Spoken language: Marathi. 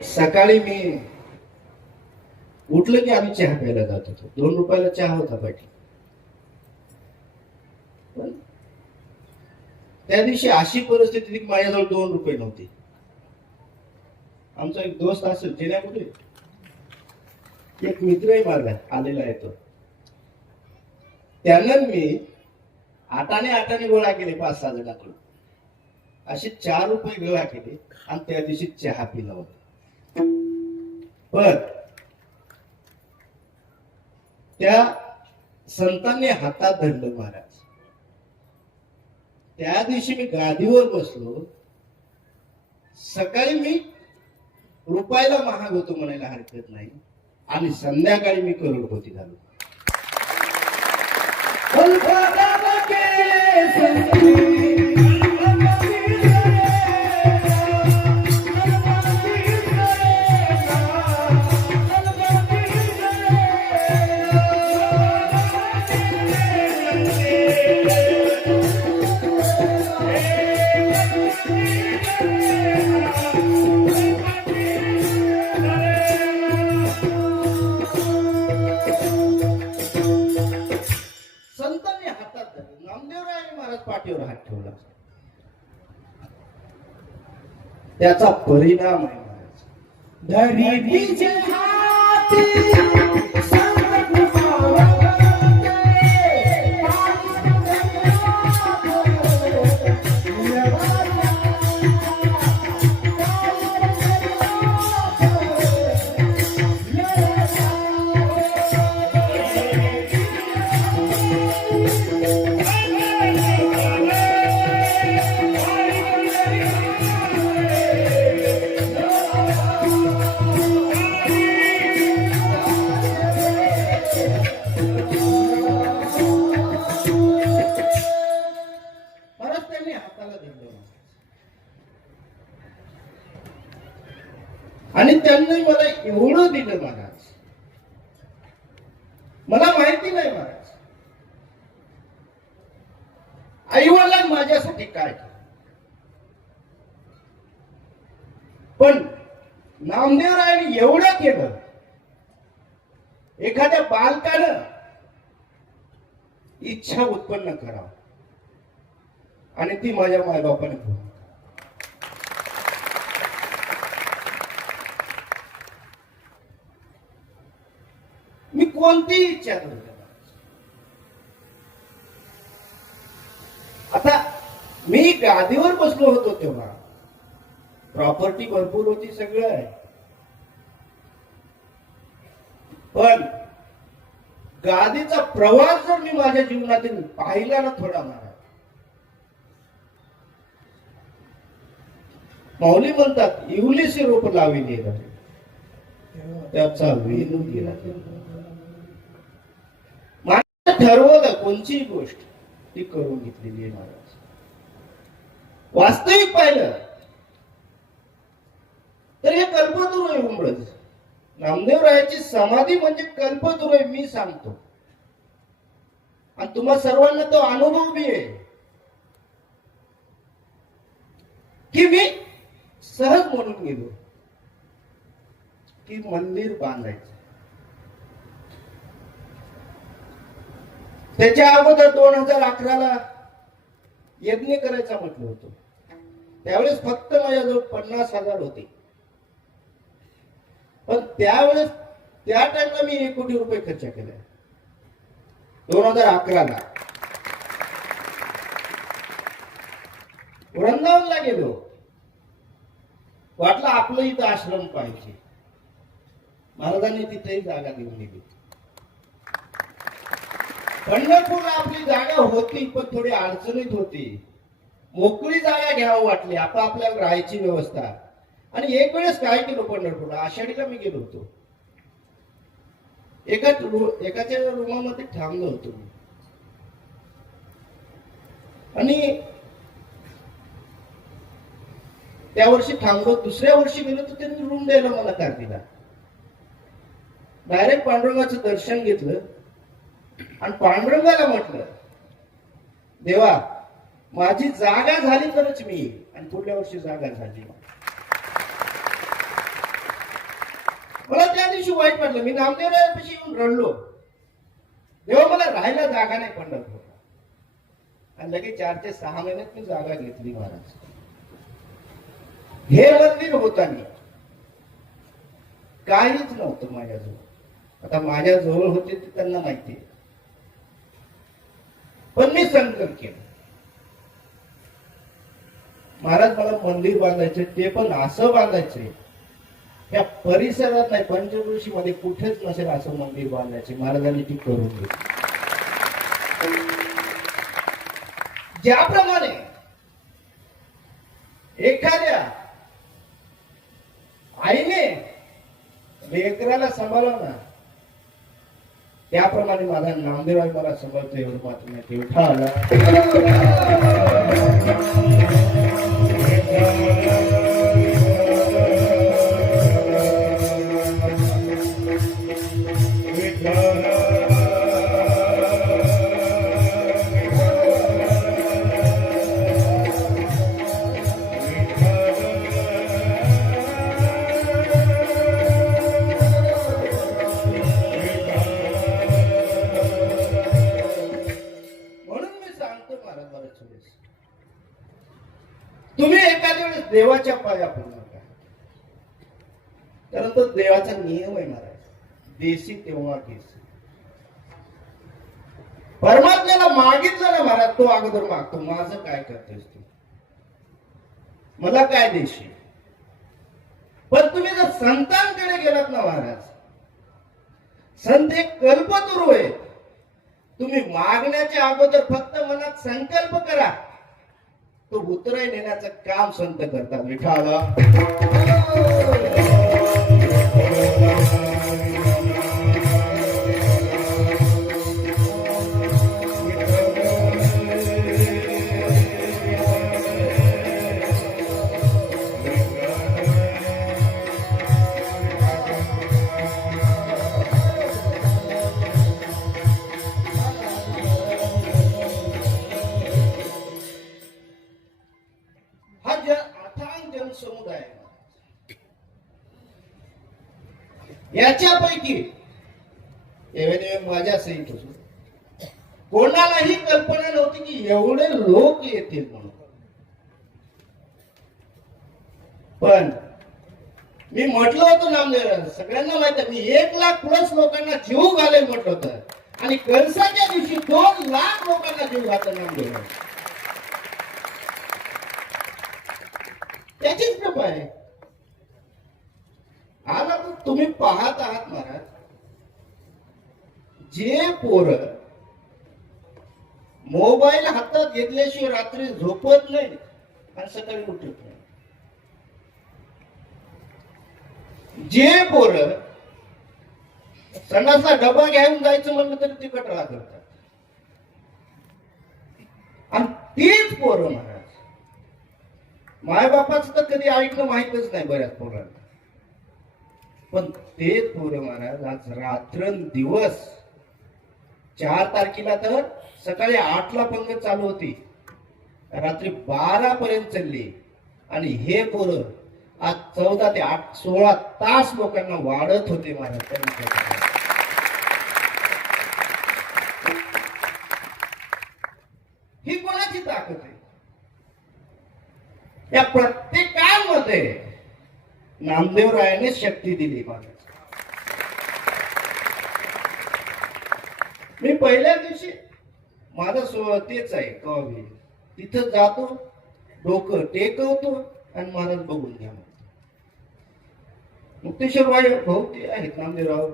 सकाळी मी उठलं की आम्ही चहा प्यायला जात होतो. दोन रुपयाला चहा होता पाठी. त्या दिवशी अशी परिस्थिती माझ्याजवळ दोन रुपये नव्हते. आमचा एक दोस्त असेल जिल्ह्या कुठे? एक मित्रही माझा आलेला येतो त्यांना मी आटाने आटाने गोळा केले पाच सहा जणांकडून. असे चार रुपये गोळा केले आणि त्या दिवशी चहा पिला होता. पण त्या संतांनी हातात धरलं महाराज. त्या दिवशी मी गादीवर बसलो. सकाळी मी रुपायला महाग होतो म्हणायला हरकत नाही. आणि संध्याकाळी मी करोडपती झालो. त्याचा परिणाम आहे. मला माहिती नाही महाराज. आई वडिलांनी माझ्यासाठी काय केलं? पण नामदेवरायांनी एवढं केलं एखाद्या बालकानं इच्छा उत्पन्न करावं. आणि ती माझ्या मायबापाने कोणती इच्छा आता मी गादीवर बसलो होतो तेव्हा. प्रॉपर्टी भरपूर होती सगळं आहे. पण गादीचा प्रवास जर मी माझ्या जीवनातील पाहिला ना थोडा महाराज माऊली म्हणतात इवलीसी रोप लाविले त्याचा वेलू गेला ठरवलं कोणतीही गोष्ट ती करून घेतलेली आहे महाराज. वास्तविक पाहिलं तर हे कल्पतुरय आहे उमरज नामदेवरायाची समाधी म्हणजे कल्पतुरय मी सांगतो. आणि तुम्हा सर्वांना तो अनुभव बी आहे. की मी सहज म्हणून गेलो. की मंदिर बांधायचं. त्याच्या अगोदर दोन हजार अकराला यज्ञ करायचा म्हटलं होतं. त्यावेळेस फक्त माझ्याजवळ पन्नास हजार होते. पण त्यावेळेस त्या टाइमला मी एक कोटी रुपये खर्च केले. दोन हजार अकराला. वृंदावनला गेलो. वाटलं आपलं इथं आश्रम पाहिजे. महाराजांनी तिथेही जागा देऊन दिली. पंढरपूरला आपली जागा होती पण थोडी अडचणीत होती. मोकळी जागा घ्यावं वाटली आता आपल्याला राहायची व्यवस्था. आणि एक वेळेस काय केलं पंढरपूरला? आषाढीला मी गेलो होतो. एका एकाच्या रूमामध्ये थांबलो होतो मी. आणि त्या वर्षी थांबलो दुसऱ्या वर्षी गेलो तर त्यांनी रूम द्यायला मला कार दिला. डायरेक्ट पांडुरंगाचं दर्शन घेतलं. आणि पांडुरंगाला म्हटलं देवा माझी जागा झाली तरच मी आणि पुढल्या वर्षी जागा झाली. मला त्या दिवशी वाईट वाटलं. मी नामदेवरायापाशी येऊन रडलो. देवा मला राहायला जागा नाही पंढरपूर आणि लगेच चार ते सहा महिन्यात मी जागा घेतली महाराज. हे मंदिर होताना काहीच नव्हतं माझ्याजवळ. आता माझ्याजवळ होते ते त्यांना माहिती आहे. पण मी संकल्प केलं. महाराज मला मंदिर बांधायचे ते पण असं बांधायचे या परिसरात नाही पंचकृषी मध्ये कुठेच नसेल असं मंदिर बांधायचे. महाराजांनी ती करून घेतली ज्याप्रमाणे एखाद्या आईने लेकराला सांभाळ ना त्याप्रमाणे माझा नामदेवाई मला समजतो एवढं मात्र नाही. तेवढा आला. सांगतो तुम्ही एखाद्या वेळेस देवाच्या पाया पडणार नका कारण तो देवाचा नियम आहे देशी तेव्हा केस परमात्म्याला मागितलं ना महाराज तो अगोदर मागतो माझं काय करतेस तू? मला काय देशी? पण तुम्ही जर संतांकडे गेलात ना महाराज संत एक कल्पतुरू आहेत. तुम्ही मागण्याच्या अगोदर फक्त मनात संकल्प करा. तो उतराई नेण्याचं काम संत करतात. विठाला याच्यापैकी माझ्या सहित होतो कोणालाही कल्पना नव्हती की एवढे लोक येतील म्हणून. पण मी म्हटलं होतं नामदेव सगळ्यांना माहीत आहे मी एक लाख प्लस लोकांना जीव घालेल म्हटलं होतं. आणि कंसाच्या दिवशी दोन लाख लोकांना जीव घातला नामदेव त्याचीच कृपा आहे. तुम्ही पाहत आहात महाराज जे पोर मोबाईल हातात घेतल्याशिवाय रात्री झोपत नाही आणि सकाळी उठत नाही. जे पोर सणाचा डबा घेऊन जायचं म्हणलं तरी तिकट राहत करतात आणि तेच पोरं महाराज मायबापाचं तर कधी ऐकणं माहितच नाही बऱ्याच पोरांना पण तेच थोर महाराज आज रात्रंदिवस चार तारखेला तर सकाळी आठला पंगत चालू होती. रात्री बारा पर्यंत चालली. आणि हे पोर आज चौदा ते आठ सोळा तास लोकांना वाढत होते महाराज. ही कोणाची ताकद आहे? या प्रत्येकामध्ये नामदेवरायाने शक्ती दिली मला. मी पहिल्या दिवशी माझं सो तेच आहे कवी तिथं जातो डोकं टेकवतो आणि महाराज बघून घ्या. मुक्तेश्वर भाई भाऊ ते आहेत नामदेवराव.